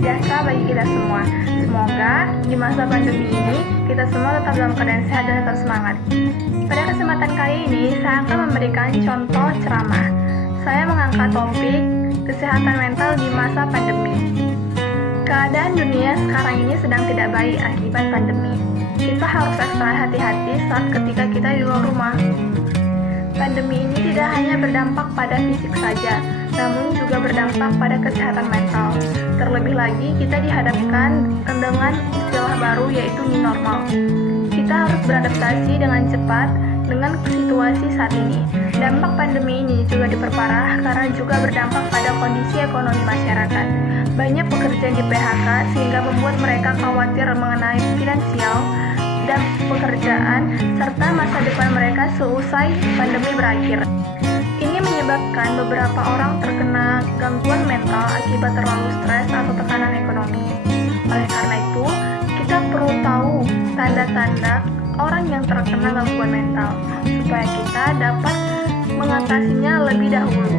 sejahtera bagi kita semua. Semoga di masa pandemi ini kita semua tetap dalam keadaan sehat dan tetap semangat. Pada kesempatan kali ini, saya akan memberikan contoh ceramah. Saya mengangkat topik kesehatan mental di masa pandemi. Keadaan dunia sekarang ini sedang tidak baik akibat pandemi. Kita harus ekstra hati-hati saat ketika kita di luar rumah. Pandemi ini tidak hanya berdampak pada fisik saja, namun juga berdampak pada kesehatan mental. Terlebih lagi, kita dihadapkan dengan istilah baru yaitu new normal. Kita harus beradaptasi dengan cepat dengan situasi saat ini. Dampak pandemi ini juga diperparah karena juga berdampak pada kondisi ekonomi masyarakat. Banyak pekerja di PHK sehingga membuat mereka khawatir mengenai finansial dan pekerjaan serta masa depan mereka seusai pandemi berakhir. Ini menyebabkan beberapa orang terkena gangguan mental akibat terlalu stres atau tekanan ekonomi. Oleh karena itu, kita perlu tahu tanda-tanda orang yang terkena gangguan mental supaya kita dapat mengatasinya lebih dahulu.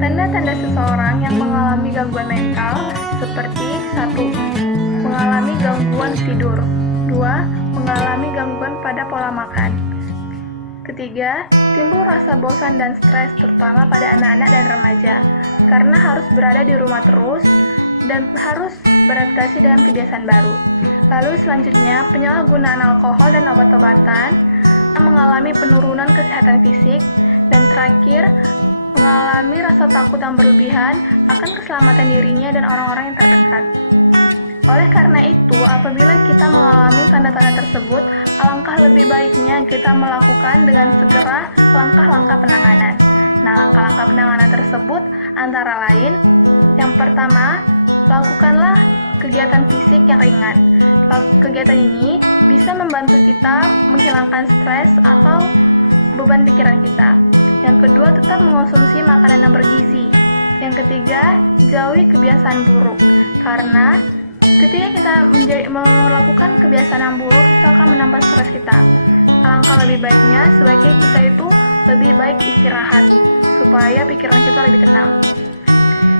Tanda-tanda seseorang yang mengalami gangguan mental seperti 1. Mengalami gangguan tidur. 2. Mengalami gangguan pada pola makan. Ketiga, timbul rasa bosan dan stres terutama pada anak-anak dan remaja karena harus berada di rumah terus dan harus beradaptasi dengan kebiasaan baru. Lalu selanjutnya, penyalahgunaan alkohol dan obat-obatan mengalami penurunan kesehatan fisik. Dan terakhir, mengalami rasa takut yang berlebihan akan keselamatan dirinya dan orang-orang yang terdekat. Oleh karena itu, apabila kita mengalami tanda-tanda tersebut, alangkah lebih baiknya kita melakukan dengan segera langkah-langkah penanganan. Nah, langkah-langkah penanganan tersebut antara lain, yang pertama, lakukanlah kegiatan fisik yang ringan. Kegiatan ini bisa membantu kita menghilangkan stres atau beban pikiran kita. Yang kedua, tetap mengonsumsi makanan yang bergizi. Yang ketiga, jauhi kebiasaan buruk. Karena ketika kita melakukan kebiasaan yang buruk, itu akan menambah stres kita. Alangkah lebih baiknya, sebaiknya kita itu lebih baik istirahat, supaya pikiran kita lebih tenang.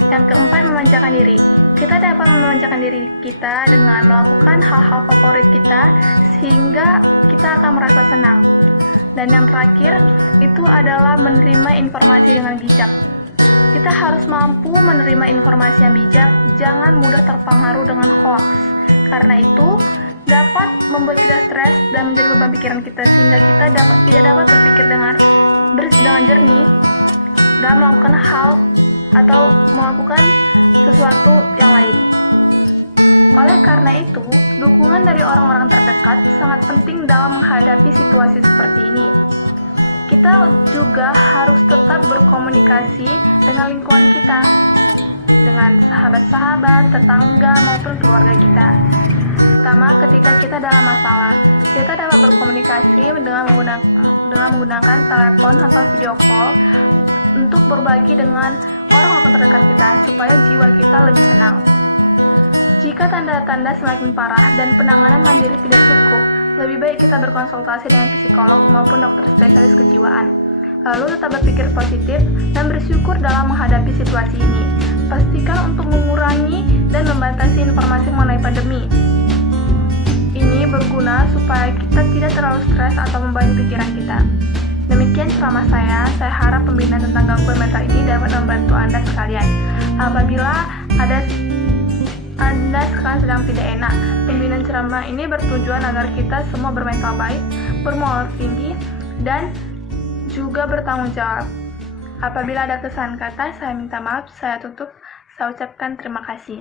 Yang keempat, memanjakan diri. Kita dapat memanjakan diri kita dengan melakukan hal-hal favorit kita, sehingga kita akan merasa senang. Dan yang terakhir, itu adalah menerima informasi dengan bijak. Kita harus mampu menerima informasi yang bijak, jangan mudah terpengaruh dengan hoax. Karena itu, dapat membuat kita stres dan menjadi beban pikiran kita, sehingga kita tidak dapat berpikir dengan jernih dalam melakukan hal atau melakukan sesuatu yang lain. Oleh karena itu, dukungan dari orang-orang terdekat sangat penting dalam menghadapi situasi seperti ini. Kita juga harus tetap berkomunikasi dengan lingkungan kita, dengan sahabat-sahabat, tetangga, maupun keluarga kita. Terutama ketika kita dalam masalah, kita dapat berkomunikasi dengan menggunakan telepon atau video call untuk berbagi dengan orang-orang terdekat kita, supaya jiwa kita lebih tenang. Jika tanda-tanda semakin parah dan penanganan mandiri tidak cukup, lebih baik kita berkonsultasi dengan psikolog maupun dokter spesialis kejiwaan. Lalu tetap berpikir positif dan bersyukur dalam menghadapi situasi ini. Pastikan untuk mengurangi dan membatasi informasi mengenai pandemi. Ini berguna supaya kita tidak terlalu stres atau membebani pikiran kita. Demikian ceramah saya harap pembinaan tentang gangguan mental ini dapat membantu Anda sekalian. Apabila Anda sekarang sedang tidak enak, pembinaan ceramah ini bertujuan agar kita semua bermental baik, bermoral tinggi, dan juga bertanggung jawab. Apabila ada kesalahan kata, saya minta maaf, saya tutup, saya ucapkan terima kasih.